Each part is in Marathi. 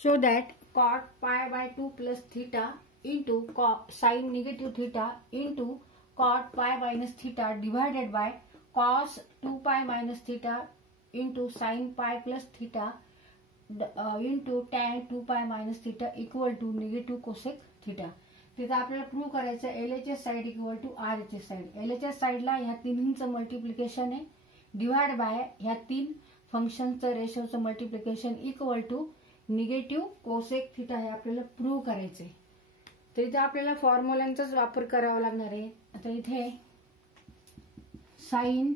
So that cot pi by 2 plus theta into sin negative theta into cot pi minus theta divided by cos 2 pi minus theta into sin pi plus theta into tan 2 pi minus theta equal to negative cosec theta. तिथे आपल्याला प्रूव्ह करायचं LHS side equal to RHS side. LHS साइडला ह्या तिन्हींचं मल्टिप्लिकेशन आहे डिवाइड बाय ह्या तीन फंक्शनचं रेशोचं multiplication equal to negative cosec theta हे आपल्याला प्रूव्ह करायचे. तर इथे आपल्याला फॉर्म्युलांचाच वापर करावा लागणार आहे. आता इथे sine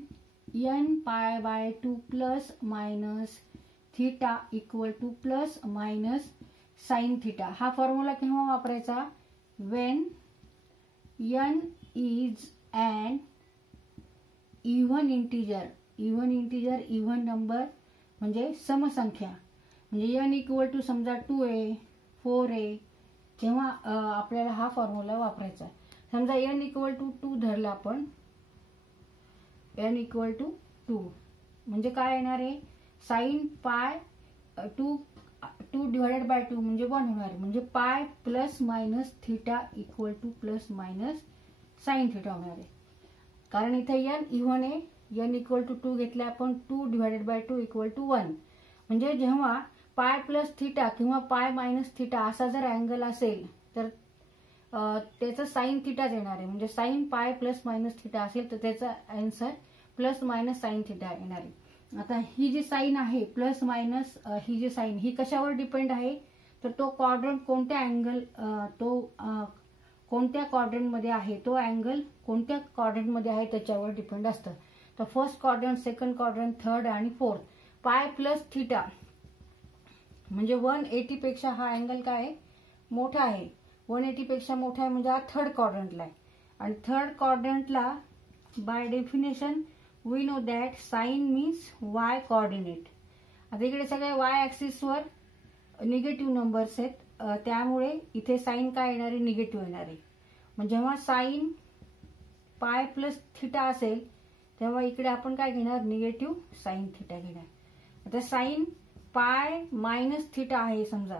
n pi by 2 plus minus theta equal to plus minus sine theta हा फॉर्म्युला केव्हा वापरायचा? when n is an even integer even number म्हणजे समसंख्या म्हणजे n इक्वल टू समजा 2a 4a तेव्हा आपल्याला हा फॉर्म्युला वापरायचा. समजा n इक्वल टू 2 धरला आपण n इक्वल टू 2 म्हणजे काय येणार आहे साइन पाय 2 डिवाइडेड बाय 2 म्हणजे 1 होणार आहे म्हणजे पाय plus minus theta equal to plus minus sine theta होणार आहे. कारण इथे n इव्हन आहे n इक्वल टू 2 घेतला आपण 2 डिवाइडेड बाय 2 इक्वल टू 1 म्हणजे जेव्हा पाय प्लस थिटा किंवा पाय मायनस थिटा असा जर अँगल असेल तर त्याचा साइन थिटाच येणार आहे म्हणजे साइन पाय प्लस मायनस थिटा असेल तर त्याचा answer plus minus sine theta येणार आहे. आता ही जी साइन आहे प्लस मायनस ही जी साइन ही कशावर डिपेंड आहे तर तो क्वाड्रंट कोणत्या अँगल कोणत्या क्वाड्रंट मध्ये आहे तो अँगल कोणत्या क्वाड्रंट मध्ये आहे त्याच्यावर डिपेंड असतं. तर first quadrant second quadrant third आणि फोर्थ पाय प्लस थिटा म्हणजे 180 पेक्षा हा अँगल काय आहे मोठा आहे 180 पेक्षा मोठा आहे म्हणजे हा थर्ड क्वाड्रंटला आहे आणि थर्ड क्वाड्रंटला by definition we know that sine means y coordinate. आता इकडे सगळे y ऍक्सिस वर निगेटिव्ह नंबर्स आहेत त्यामुळे इथे साइन काय येणार आहे निगेटिव्ह येणार आहे. म्हणजे जेव्हा साइन पाय प्लस थिटा असेल तेव्हा इकडे आपण काय घेणार निगेटिव्ह साइन थिटा घेणार. आता साइन पाय मायनस थिटा आहे समजा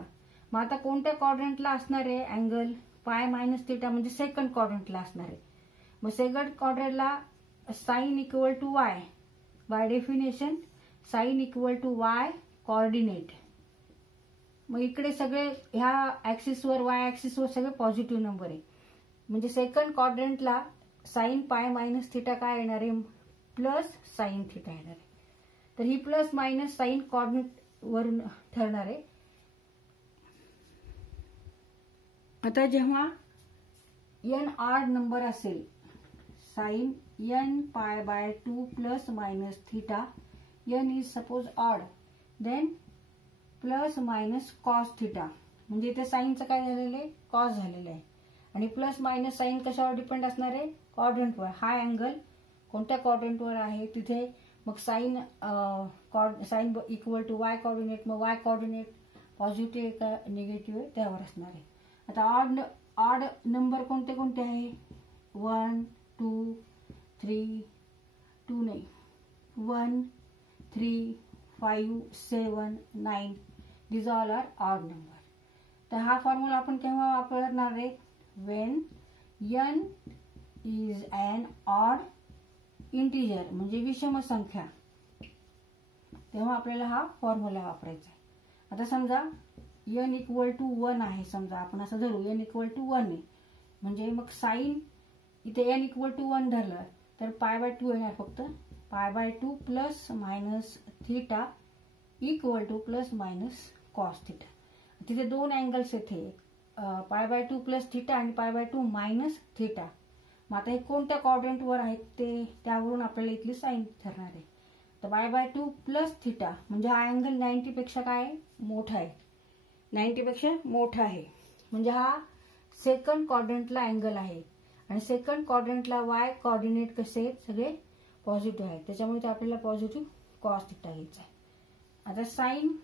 मग आता कोणत्या क्वाड्रंटला असणार आहे अँगल पाय मायनस थिटा म्हणजे सेकंड क्वाड्रंटला असणार आहे. मग सेकंड क्वाड्रंटला sine equal to y by definition sine equal to y coordinate. मग इकडे सगळे ह्या ऍक्सिस वर y ऍक्सिस वर सगळे पॉझिटिव्ह नंबर आहे म्हणजे सेकंड क्वाड्रंटला साइन पाय मायनस थिटा काय येणार आहे प्लस साइन थिटा येणार आहे. तर ही प्लस मायनस साइन कोऑर्डिनेट वरून ठरणार आहे. आता जेव्हा n ऑड नंबर असेल sine n pi by 2 plus minus theta n is suppose odd then plus minus cos theta म्हणजे इथे साइनचं काय झालेलं आहे कॉस झालेलं आहे आणि प्लस मायनस साइन कशावर डिपेंड असणार आहे क्वाड्रंटवर. हा अँगल कोणत्या क्वाड्रंटवर आहे तिथे मग sine sine equal to y coordinate मग y कोऑर्डिनेट पॉझिटिव्ह का निगेटिव्ह आहे त्यावर असणार आहे. आता ऑड नंबर कोणते कोणते आहे 1 2 3 2 नाही 1 3 5 7 9 these all are odd number. तर हा फॉर्म्युला आपण केव्हा वापरणार आहे when n is an odd integer म्हणजे विषम संख्या तेव्हा आपल्याला हा फॉर्म्युला वापरायचा आहे. आता समजा n इक्वल टू 1 आहे समजा आपण असं धरू n इक्वल टू 1 आहे म्हणजे मग साइन इथे n इक्वल टू 1 धरलं तर पाय बाय 2 येणार फक्त पाय by 2 plus minus theta equal to plus minus cos theta. तिथे दोन अँगल्स येथे पाय बाय 2 प्लस थिटा आणि पाय बाय 2 मायनस थिटा. मग आता हे कोणत्या क्वाड्रंटवर आहेत ते त्यावरून आपल्याला इथली साइन ठरणार आहे. तर पाय बाय 2 प्लस थिटा म्हणजे हा अँगल 90 पेक्षा काय मोठा आहे 90 पेक्षा मोठा आहे म्हणजे हा सेकंड क्वाड्रंटला अँगल आहे आणि सेकंड क्वाड्रंटला y कोऑर्डिनेट कसे आहेत सगळे पॉझिटिव्ह आहेत त्याच्यामुळे आपल्याला पॉझिटिव्ह कॉस थिटा घ्यायचा आहे. आता साइन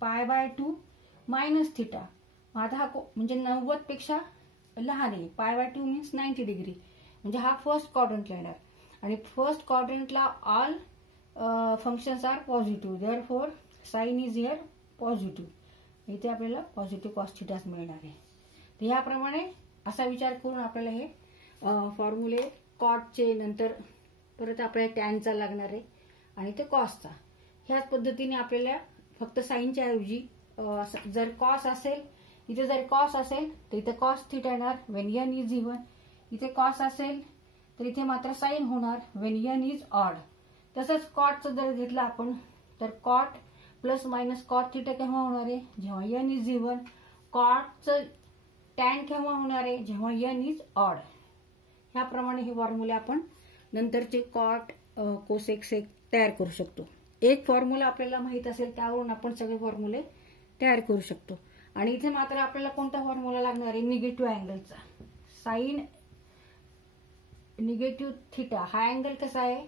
पाय बाय 2 मायनस थिटा आता हा म्हणजे 90 पेक्षा लहान आहे पाय बाय 2 मीन्स 90 डिग्री म्हणजे हा फर्स्ट क्वाड्रंटला येणार आणि फर्स्ट क्वाड्रंटला all functions are positive therefore sine is here positive इथे आपल्याला पॉझिटिव्ह कॉस थिटाच मिळणार आहे. तर ह्याप्रमाणे असा विचार करून आपल्याला हे फॉर्म्युले कॉटचे नंतर परत आपल्याला टॅनचा लागणार आहे आणि ते कॉसचा. ह्याच पद्धतीने आपल्याला फक्त साईनच्या ऐवजी जर कॉस असेल, इथे जर कॉस असेल तर इथे कॉस थिटा येणार वेन एन इज इव्हन. इथे कॉस असेल तर इथे मात्र साईन होणार वेन एन इज ऑड. तसंच कॉटचं जर घेतलं आपण तर cot plus minus cot theta केव्हा होणार आहे, जेव्हा एन इज इव्हन. कॉटचं टॅन केव्हा होणार आहे, जेव्हा एन इज ऑड. ह्याप्रमाणे हे फॉर्म्युले आपण नंतरचे कॉट कोसेक सेक तयार करू शकतो. एक फॉर्म्युला आपल्याला माहित असेल त्यावरून आपण सगळे फॉर्म्युले तयार करू शकतो. आणि इथे मात्र आपल्याला कोणता फॉर्म्युला लागणार आहे, निगेटिव्ह अँगलचा. साइन निगेटिव्ह थिटा हा अँगल कसा आहे,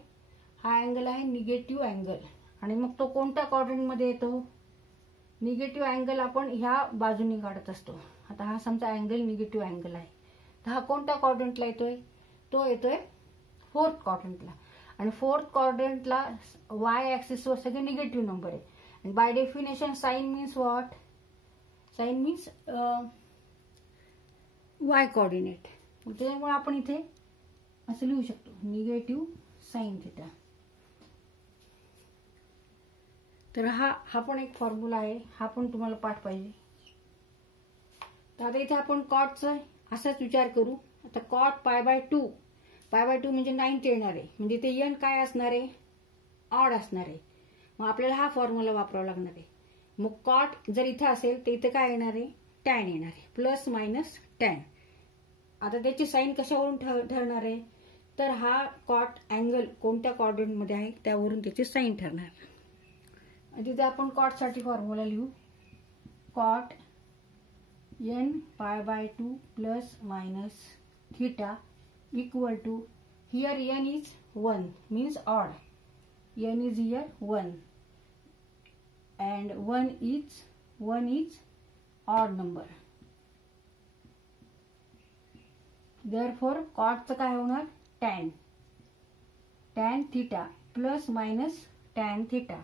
हा अँगल आहे निगेटिव्ह अँगल. आणि मग तो कोणत्या क्वाड्रंटमध्ये येतो, निगेटिव्ह अँगल आपण ह्या बाजूने काढत असतो. आता हा समजा अँगल निगेटिव्ह अँगल आहे, तर हा कोणत्या क्वाड्रंटला येतोय, तो येतोय फोर्थ क्वाड्रंटला. आणि फोर्थ क्वाड्रंटला वाय ऍक्सिसवर सगळे निगेटिव्ह नंबर आहे. आणि by definition sine means what, sine means y coordinate. त्यामुळे आपण इथे असं लिहू शकतो निगेटिव्ह साइन थिटा. तर हा पण एक फॉर्म्युला आहे, हा पण तुम्हाला पाठ पाहिजे. तर आता इथे आपण कॉटचा असाच विचार करू. आता कॉट पाय बाय 2 म्हणजे 90 येणार आहे, म्हणजे ते एन काय असणार आहे, ऑड असणार आहे. मग आपल्याला हा फॉर्म्युला वापरावा लागणार आहे. मग कॉट जर इथे असेल तर इथे काय येणार आहे, टॅन येणार आहे, प्लस मायनस टॅन. आता त्याची साईन कशावरून ठरणार आहे, तर हा कॉट अँगल कोणत्या क्वाड्रंटमध्ये आहे त्यावरून त्याची साईन ठरणार. तिथे आपण कॉटसाठी फॉर्म्युला लिहू. Cot n pi by 2 plus minus theta equal to, here n is 1 means odd, n is here 1 and 1 is odd number. Therefore cot काय होणार, tan theta plus minus tan theta.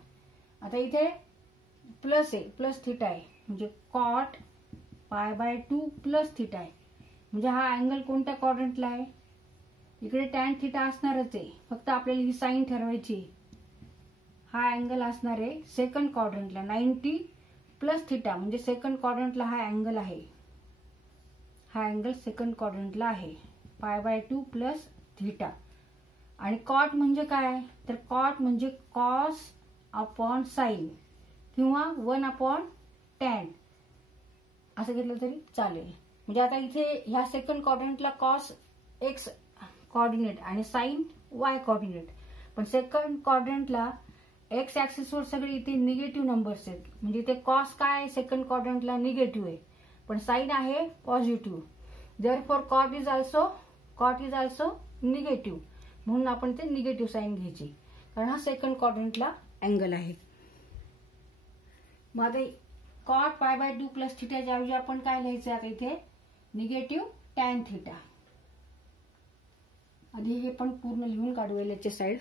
आता इथे प्लस आहे, प्लस थिटा आहे, म्हणजे cot pi by 2 plus theta आहे. म्हणजे हा अँगल कोणत्या क्वाड्रंटला आहे, इकडे tan थिटा असणारच आहे, फक्त आपल्याला ही साईन ठरवायची. हा अँगल असणार आहे सेकंड क्वाड्रंटला, 90 प्लस थिटा म्हणजे सेकंड क्वाड्रंटला हा अँगल आहे. हा अँगल सेकंड क्वाड्रंटला आहे, पाय बाय 2 प्लस थिटा. आणि कॉट म्हणजे काय, तर कॉट म्हणजे कॉस अपॉन साईन किंवा 1 अपॉन टॅन असं घेतलं तरी चालेल. म्हणजे आता इथे ह्या सेकंड क्वाड्रंटला कॉस एक्स कोऑर्डिनेट आणि साईन वाय कोऑर्डिनेट. पण सेकंड क्वाड्रंटला एक्स ऍक्सिसवर सगळे इथे निगेटिव्ह नंबर्स आहेत, म्हणजे इथे कॉस काय सेकंड क्वाड्रंटला निगेटिव्ह आहे, पण साईन आहे positive. Therefore cot is also negative, म्हणून आपण ते निगेटिव्ह साईन घ्यायची, कारण हा सेकंड क्वाड्रंटला अँगल आहे. मग आता कॉट पाय बाय 2 प्लस थिटाच्या ऐवजी आपण काय लिहायचं, आता इथे निगेटिव्ह टॅन थिटा. आधी हे पण पूर्ण लिहून काढू याच्या साईड.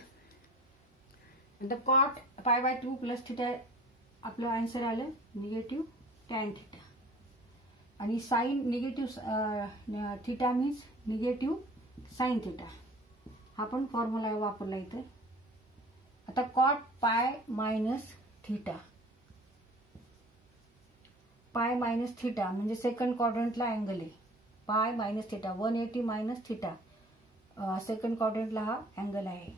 नंतर cot pi by 2 plus theta आपलं आन्सर आलं निगेटिव्ह टॅन थिटा. आणि sine negative theta means negative sine theta. हा पण फॉर्म्युला वापरला इथे. आता cot pi minus theta, pi minus theta म्हणजे सेकंड क्वाड्रंटला अँगल आहे, pi minus theta 180 minus theta second क्वाड्रंटला हा अँगल आहे.